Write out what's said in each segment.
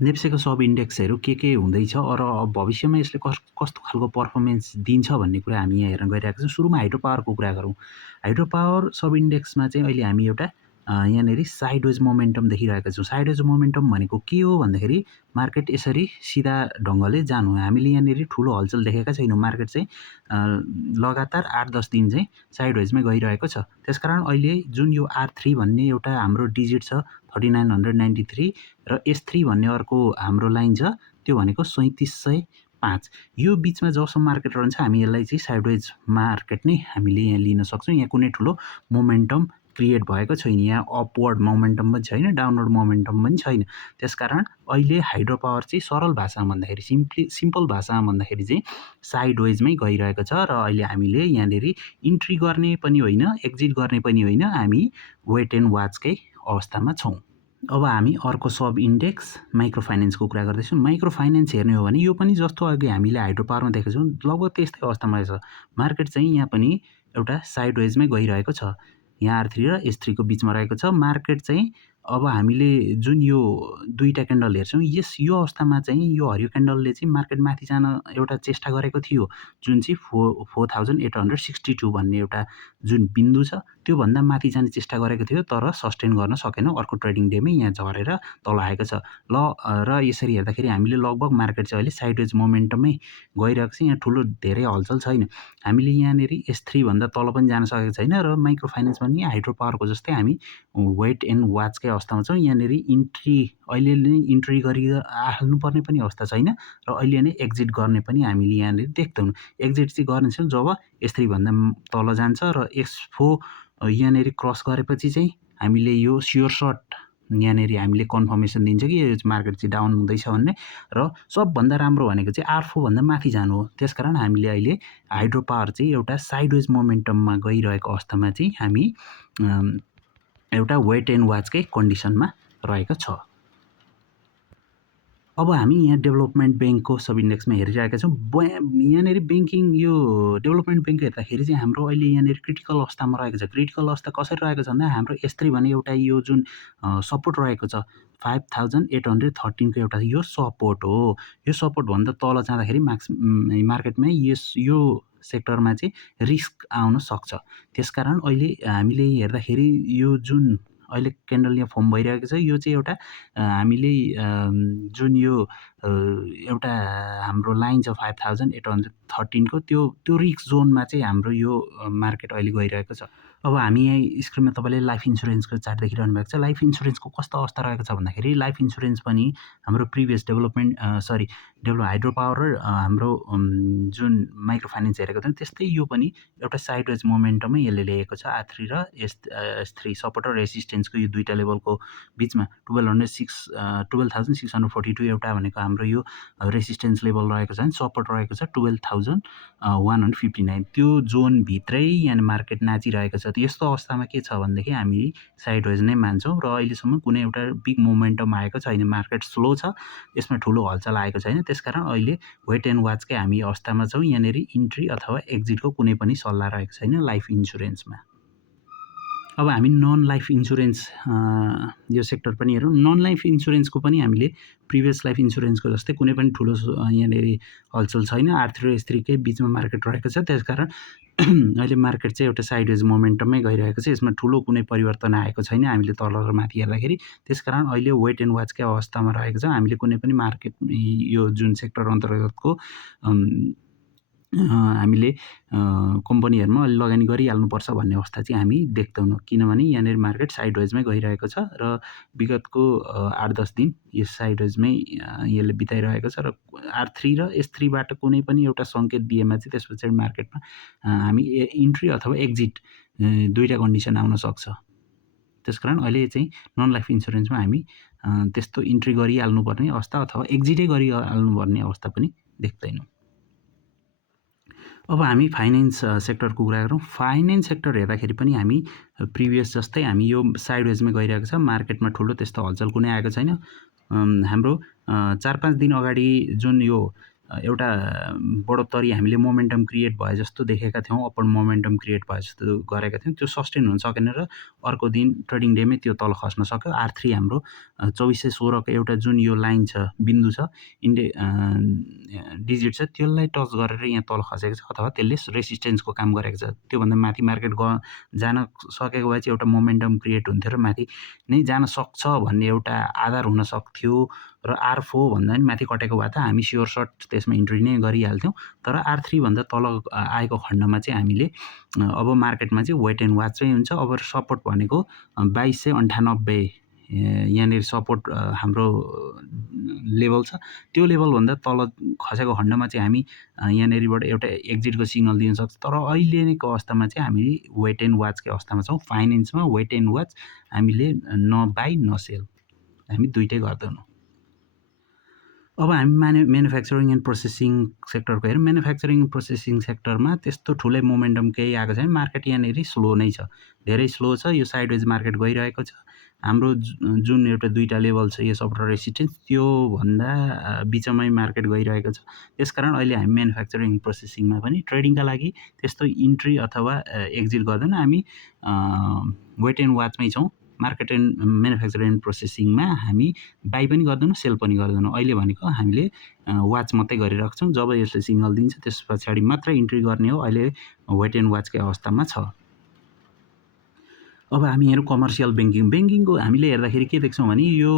नेप्सेको सब इन्डेक्सहरू के हुँदैछ र भविष्यमा यसले कस्तो खालको पर्फर्मेन्स दिन्छ भन्ने कुरा हामी यहाँ हेर्न गइरहेका छौँ। सुरुमा हाइड्रो पावरको कुरा गरौँ। हाइड्रो पावर सब इन्डेक्समा चाहिँ अहिले हामी एउटा यहाँनिर साइडवेज मोमेन्टम देखिरहेका छौँ। साइडवेज मोमेन्टम भनेको के हो भन्दाखेरि मार्केट यसरी सिधा ढङ्गले जानु। हामीले यहाँनिर ठुलो हलचल देखेका छैनौँ। मार्केट चाहिँ लगातार 8-10 दिन चाहिँ साइडवेजमै गइरहेको छ। त्यसकारण अहिले जुन यो R3 भन्ने एउटा हाम्रो डिजिट छ 3993 र S3 भन्ने अर्को हाम्रो लाइन छ त्यो भनेको 3705। यो बिचमा जबसम्म मार्केट रहन्छ हामी यसलाई चाहिँ साइडवेज मार्केट नै हामीले यहाँ लिन सक्छौँ। यहाँ कुनै ठुलो मोमेन्टम क्रिएट भएको छैन। यहाँ अपवर्ड मोमेन्टम पनि छैन, डाउनवर्ड मोमेन्टम पनि छैन। त्यसकारण अहिले हाइड्रो पावर चाहिँ सरल भाषामा भन्दाखेरि सिम्पल भाषामा भन्दाखेरि चाहिँ साइडवेजमै गइरहेको छ र अहिले हामीले यहाँनिर इन्ट्री गर्ने पनि होइन, एक्जिट गर्ने पनि होइन, हामी वेट एन्ड वाचकै अवस्थामा छौँ। अब हामी अर्को सब इन्डेक्स माइक्रो फाइनेन्सको कुरा गर्दैछौँ। माइक्रो फाइनेन्स हेर्ने हो भने यो पनि जस्तो अघि हामीले हाइड्रो पावरमा देखेको छौँ लगभग त्यस्तै अवस्थामा रहेछ। मार्केट चाहिँ यहाँ पनि एउटा साइडवेजमै गइरहेको छ। यहाँ R3 र S3 को बिचमा रहेको छ। मार्केट चाहिँ अब हामीले जुन यो दुईवटा क्यान्डल हेर्छौँ यो अवस्थामा चाहिँ यो हरियो क्यान्डलले चाहिँ मार्केट माथि जान एउटा चेष्टा गरेको थियो, जुन चाहिँ 4862 भन्ने एउटा जुन बिन्दु छ त्योभन्दा माथि जाने चेष्टा गरेको थियो, तर सस्टेन गर्न सकेन। अर्को ट्रेडिङ डेमै यहाँ झरेर तल आएको छ। र यसरी हेर्दाखेरि हामीले लगभग मार्केट चाहिँ अहिले साइडवेज मोमेन्टमै गइरहेको छ। यहाँ ठुलो धेरै हलचल छैन। हामीले यहाँनिर S3 भन्दा तल पनि जान सकेको छैन र माइक्रो फाइनेन्स पनि हाइड्रो पावरको जस्तै हामी वेट एन्ड वाचकै अवस्थामा छौँ। यहाँनिर इन्ट्री अहिले नै इन्ट्री हाल्नुपर्ने पनि अवस्था छैन र अहिले नै एक्जिट गर्ने पनि हामीले यहाँनिर देख्दैनौँ। एक्जिट चाहिँ गर्ने छौँ जब S3 भन्दा तल जान्छ र S4 यहाँनिर क्रस गरेपछि चाहिँ हामीले यो स्योर सर्ट यहाँनिर हामीले कन्फर्मेसन दिन्छ कि यो मार्केट चाहिँ डाउन हुँदैछ भन्ने। र सबभन्दा राम्रो भनेको चाहिँ R4 भन्दा माथि जानु हो। त्यसकारण हामीले अहिले हाइड्रो पावर चाहिँ एउटा साइडवेज मोमेन्टममा गइरहेको अवस्थामा चाहिँ हामी एउटा वेट एन्ड वाचकै कन्डिसनमा रहेको छ। अब हामी यहाँ डेभलपमेन्ट ब्याङ्कको सब इन्डेक्समा हेरिरहेका छौँ। यहाँनिर ब्याङ्किङ यो डेभलपमेन्ट ब्याङ्क हेर्दाखेरि चाहिँ हाम्रो अहिले यहाँनिर क्रिटिकल अवस्थामा रहेको छ। क्रिटिकल अवस्था कसरी रहेको छ भन्दा हाम्रो S3 भने एउटा यो जुन सपोर्ट रहेको छ 5813 को एउटा यो सपोर्ट हो। यो सपोर्टभन्दा तल जाँदाखेरि मार्केटमै यो सेक्टरमा चाहिँ रिस्क आउन सक्छ। त्यसकारण अहिले हामीले हेर्दाखेरि यो जुन अहिले क्यान्डल यहाँ फर्म भइरहेको छ यो चाहिँ एउटा हामीले जुन यो एउटा हाम्रो लाइन छ 5813 को त्यो रिस्क जोनमा चाहिँ हाम्रो यो मार्केट अहिले गइरहेको छ। अब हामी यहाँ स्क्रिनमा तपाईँले लाइफ इन्सुरेन्सको चार्ट देखिरहनु भएको छ। लाइफ इन्सुरेन्सको कस्तो अवस्था रहेको छ भन्दाखेरि लाइफ इन्सुरेन्स पनि हाम्रो प्रिभियस हाइड्रो पावर र हाम्रो जुन माइक्रो फाइनेन्स हेरेको थियौँ त्यस्तै यो पनि एउटा साइडवेज मोमेन्टमै यसले लिएको छ। R3 र S3 सपोर्ट र रेसिस्टेन्सको यो दुईवटा लेभलको बिचमा 12,642 एउटा भनेको हाम्रो यो रेसिस्टेन्स लेभल रहेको छ भने सपोर्ट रहेको छ 12,159। त्यो जोनभित्रै यहाँ मार्केट नाचिरहेको छ। यस्तो अवस्थामा के छ भनेदेखि हामी साइडवेज नै मान्छौँ र अहिलेसम्म कुनै एउटा बिग मोमेन्टम आएको छैन। मार्केट स्लो छ, यसमा ठुलो हलचल आएको छैन। त्यसकारण अहिले वेट एन्ड वाचकै हामी अवस्थामा छौँ। यहाँनिर इन्ट्री अथवा एक्जिटको कुनै पनि सल्लाह रहेको छैन लाइफ इन्सुरेन्समा। अब हामी नन लाइफ इन्सुरेन्स यो सेक्टर पनि हेरौँ। नन लाइफ इन्सुरेन्सको पनि हामीले प्रिभियस लाइफ इन्सुरेन्सको जस्तै कुनै पनि ठुलो यहाँनिर हलचल छैन। R3 र S3 कै बिचमा मार्केट रहेको छ। त्यसकारण अहिले मार्केट चाहिँ एउटा साइडवेज मोमेन्टममै गइरहेको छ। यसमा ठुलो कुनै परिवर्तन आएको छैन हामीले तल र माथि हेर्दाखेरि। त्यसकारण अहिले वेट एन्ड वाचकै अवस्थामा रहेको छ। हामीले कुनै पनि मार्केट यो जुन सेक्टर अन्तर्गतको हामीले कम्पनीहरूमा अलि लगानी गरिहाल्नुपर्छ भन्ने अवस्था चाहिँ हामी देख्दैनौँ, किनभने यहाँनिर मार्केट साइडवेजमै गइरहेको छ र विगतको 8-10 दिन यो साइडवेजमै यसले बिताइरहेको छ। र R3 र S3 बाट कुनै पनि एउटा सङ्केत दिएमा चाहिँ त्यस पछाडि मार्केटमा हामी इन्ट्री अथवा एक्जिट दुईवटा कन्डिसन आउन सक्छ। त्यसकारण अहिले चाहिँ नन लाइफ इन्सुरेन्समा हामी त्यस्तो इन्ट्री गरिहाल्नुपर्ने अवस्था अथवा एक्जिटै गरिहाल्नुपर्ने अवस्था पनि देख्दैनौँ। अब हामी फाइनेन्स सेक्टरको कुरा गरौँ। फाइनेन्स सेक्टर हेर्दाखेरि पनि हामी प्रिभियस जस्तै हामी यो साइडवेजमै गइरहेको छ। मार्केटमा ठुलो त्यस्तो हलचल कुनै आएको छैन। हाम्रो 4-5 दिन अगाडि जुन यो एउटा बढोत्तरी हामीले मोमेन्टम क्रिएट भए जस्तो देखेका थियौँ, अपर मोमेन्टम क्रिएट भए जस्तो गरेका थियौँ, त्यो सस्टेन हुन सकेन र अर्को दिन ट्रेडिङ डेमै त्यो तल खस्न सक्यो। R3 हाम्रो 2416 को एउटा जुन यो लाइन छ, बिन्दु छ, डिजिट छ, त्यसलाई टच गरेर यहाँ तल खसेको छ अथवा त्यसले रेसिस्टेन्सको काम गरेको छ। त्योभन्दा माथि मार्केट जान सकेको भए चाहिँ एउटा मोमेन्टम क्रिएट हुन्थ्यो र माथि नै जान सक्छ भन्ने एउटा आधार हुन सक्थ्यो र R4 भन्दा पनि माथि कटेको भए त हामी स्योर सर्ट त्यसमा इन्ट्री नै गरिहाल्थ्यौँ। तर R3 भन्दा तल आएको खण्डमा चाहिँ हामीले अब मार्केटमा चाहिँ वेट एन्ड वाच चाहिँ हुन्छ। अब सपोर्ट भनेको 2298 यहाँनिर सपोर्ट हाम्रो लेभल छ। त्यो लेभलभन्दा तल खसेको खण्डमा चाहिँ हामी यहाँनिरबाट एउटा एक्जिटको सिग्नल दिन सक्छ। तर अहिलेको अवस्थामा चाहिँ हामी वेट एन्ड वाचकै अवस्थामा छौँ। फाइनेन्समा वेट एन्ड वाच हामीले न बाई न सेल, हामी दुइटै गर्दैनौँ। अब हामी म्यानुफ्याक्चरिङ एन्ड प्रोसेसिङ सेक्टरको हेरौँ। म्यानुफ्याक्चरिङ एन्ड प्रोसेसिङ सेक्टरमा त्यस्तो ठुलै मोमेन्टम केही आएको छैन। मार्केट यहाँनिर स्लो नै छ, धेरै स्लो छ। यो साइडवेज मार्केट गइरहेको छ। हाम्रो जुन एउटा दुईवटा लेभल छ, यो सपोर्ट र रेसिस्टेन्स, त्योभन्दा बिचमै मार्केट गइरहेको छ। त्यसकारण अहिले हामी म्यानुफ्याक्चरिङ प्रोसेसिङमा पनि ट्रेडिङका लागि त्यस्तो इन्ट्री अथवा एक्जिट गर्दैन। हामी वेट एन्ड वाचमै छौँ। मार्केट एन्ड म्यानुफ्याक्चरिङ एन्ड प्रोसेसिङमा हामी बाई पनि गर्दैनौँ, सेल पनि गर्दैनौँ। अहिले भनेको हामीले वाच मात्रै गरिरहेको छौँ। जब यसले सिग्नल दिन्छ त्यस पछाडि मात्र इन्ट्री गर्ने हो। अहिले वेट एन्ड वाचकै अवस्थामा छ। अब हामी हेरौँ कमर्सियल ब्याङ्किङ। ब्याङ्किङको हामीले हेर्दाखेरि के देख्छौँ भने यो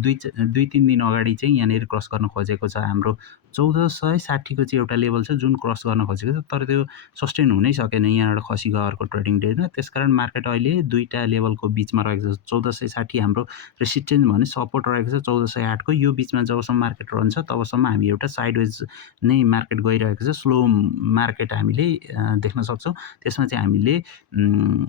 2-3 दिन अगाडि चाहिँ यहाँनिर क्रस गर्न खोजेको छ। हाम्रो 1460 को चाहिँ एउटा लेभल छ जुन क्रस गर्न खोजेको छ, तर त्यो सस्टेन हुनै सकेन यहाँबाट खसी गयो अर्को ट्रेडिङ डेमा। त्यसकारण मार्केट अहिले दुईवटा लेभलको बिचमा रहेको छ। 1460 हाम्रो रेसिस्टेन्स भने सपोर्ट रहेको छ 1408 को। यो बिचमा जबसम्म मार्केट रहन्छ तबसम्म हामी एउटा साइडवेज नै मार्केट गइरहेको छ। स्लो मार्केट हामीले देख्न सक्छौँ। त्यसमा चाहिँ हामीले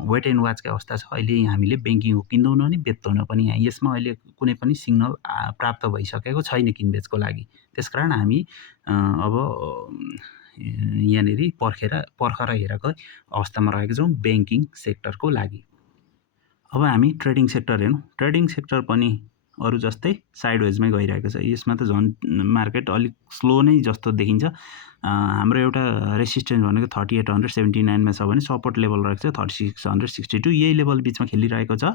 वेट एन्ड वाचकै अवस्था छ। अहिले हामीले ब्याङ्किङको किन्दैनौँ नि बेच्दैनौँ पनि। यसमा अहिले कुनै पनि सिग्नल प्राप्त भइसकेको छैन किनबेचको लागि। त्यसकारण हामी अब यहाँनिर पर्खर हेरेको अवस्थामा रहेको छौँ ब्याङ्किङ सेक्टरको लागि। अब हामी ट्रेडिङ सेक्टर हेरौँ। ट्रेडिङ सेक्टर पनि अरू जस्तै साइडवेजमै गइरहेको छ। यसमा त झन् मार्केट अलिक स्लो नै जस्तो देखिन्छ। हाम्रो एउटा रेसिस्टेन्स भनेको 3879 मा छ भने सपोर्ट लेभल रहेको छ 3662। यही लेभल बिचमा खेलिरहेको छ।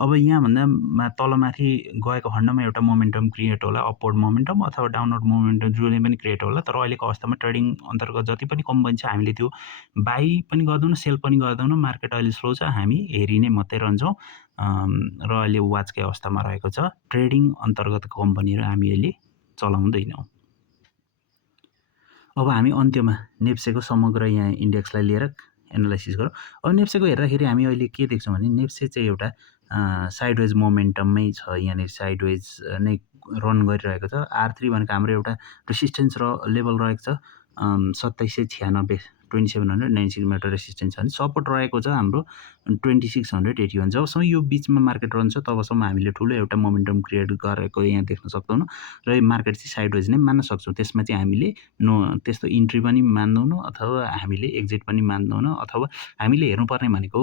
अब यहाँभन्दा तलमाथि गएको खण्डमा एउटा मोमेन्टम क्रिएट होला, अपवर्ड मोमेन्टम अथवा डाउनवर्ड मोमेन्टम जुनै पनि क्रिएट होला। तर अहिलेको अवस्थामा ट्रेडिङ अन्तर्गत जति पनि कम्पनी छ हामीले त्यो बाई पनि गर्दैनौँ, सेल पनि गर्दैनौँ। मार्केट अहिले स्लो छ, हामी हेरि नै मात्रै रहन्छौँ र अहिले वाचकै अवस्थामा रहेको छ। ट्रेडिङ अन्तर्गत कम्पनीहरू हामी अहिले चलाउँदैनौँ। अब हामी अन्त्यमा नेप्सेको समग्र यहाँ इन्डेक्सलाई लिएर एनालाइसिस गरौँ। अब नेप्सेको हेर्दाखेरि हामी अहिले के देख्छौँ भने नेप्से चाहिँ एउटा साइडवेज मोमेन्टममै छ। यहाँनिर साइडवेज नै रन गरिरहेको छ। R3 भनेको हाम्रो एउटा रेसिस्टेन्स र लेभल रहेको छ 2796, 2796 मिटर रेसिस्टेन्स छ भने सपोर्ट रहेको छ हाम्रो 2681। जबसम्म यो बिचमा मार्केट रहन्छ तबसम्म हामीले ठुलो एउटा मोमेन्टम क्रिएट गरेको यहाँ देख्न सक्दैनौँ र मार्केट चाहिँ साइडवेज नै मान्न सक्छौँ। त्यसमा चाहिँ हामीले त्यस्तो इन्ट्री पनि मान्दैनौँ अथवा हामीले एक्जिट पनि मान्दैनौँ। अथवा हामीले हेर्नुपर्ने भनेको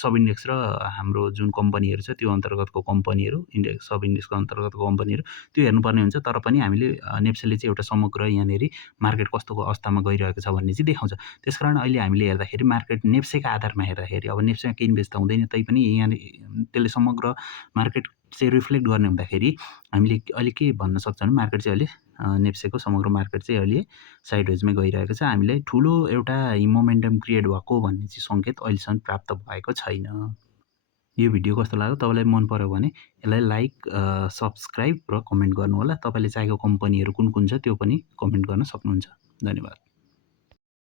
सब इन्डेक्स र हाम्रो जुन कम्पनीहरू छ त्यो अन्तर्गतको कम्पनीहरू, इन्डेक्स सब इन्डेक्सको अन्तर्गतको कम्पनीहरू त्यो हेर्नुपर्ने हुन्छ। तर पनि हामीले नेप्सेले चाहिँ एउटा समग्र यहाँनिर मार्केट कस्तो अवस्थामा गइरहेको छ भन्ने चाहिँ देखाउँछ। त्यसकारण अहिले हामीले हेर्दाखेरि मार्केट नेप्सेका आधारमा हेर्दाखेरि अब नेप्सेमा केही बेच्दा हुँदैन, तैपनि यहाँ त्यसले समग्र मार्केट चाहिँ रिफ्लेक्ट गर्ने हुँदाखेरि हामीले अहिले के भन्न सक्छौँ भने मार्केट चाहिँ अहिले नेप्सेको समग्र मार्केट चाहिँ अहिले साइडवेजमै गइरहेको छ। हामीलाई ठुलो एउटा मोमेन्टम क्रिएट भएको भन्ने चाहिँ सङ्केत अहिलेसम्म प्राप्त भएको छैन। यो भिडियो कस्तो लाग्यो? तपाईँलाई मन पर्यो भने यसलाई लाइक, सब्सक्राइब र कमेन्ट गर्नुहोला। तपाईँले चाहेको कम्पनीहरू कुन कुन छ त्यो पनि कमेन्ट गर्न सक्नुहुन्छ। धन्यवाद।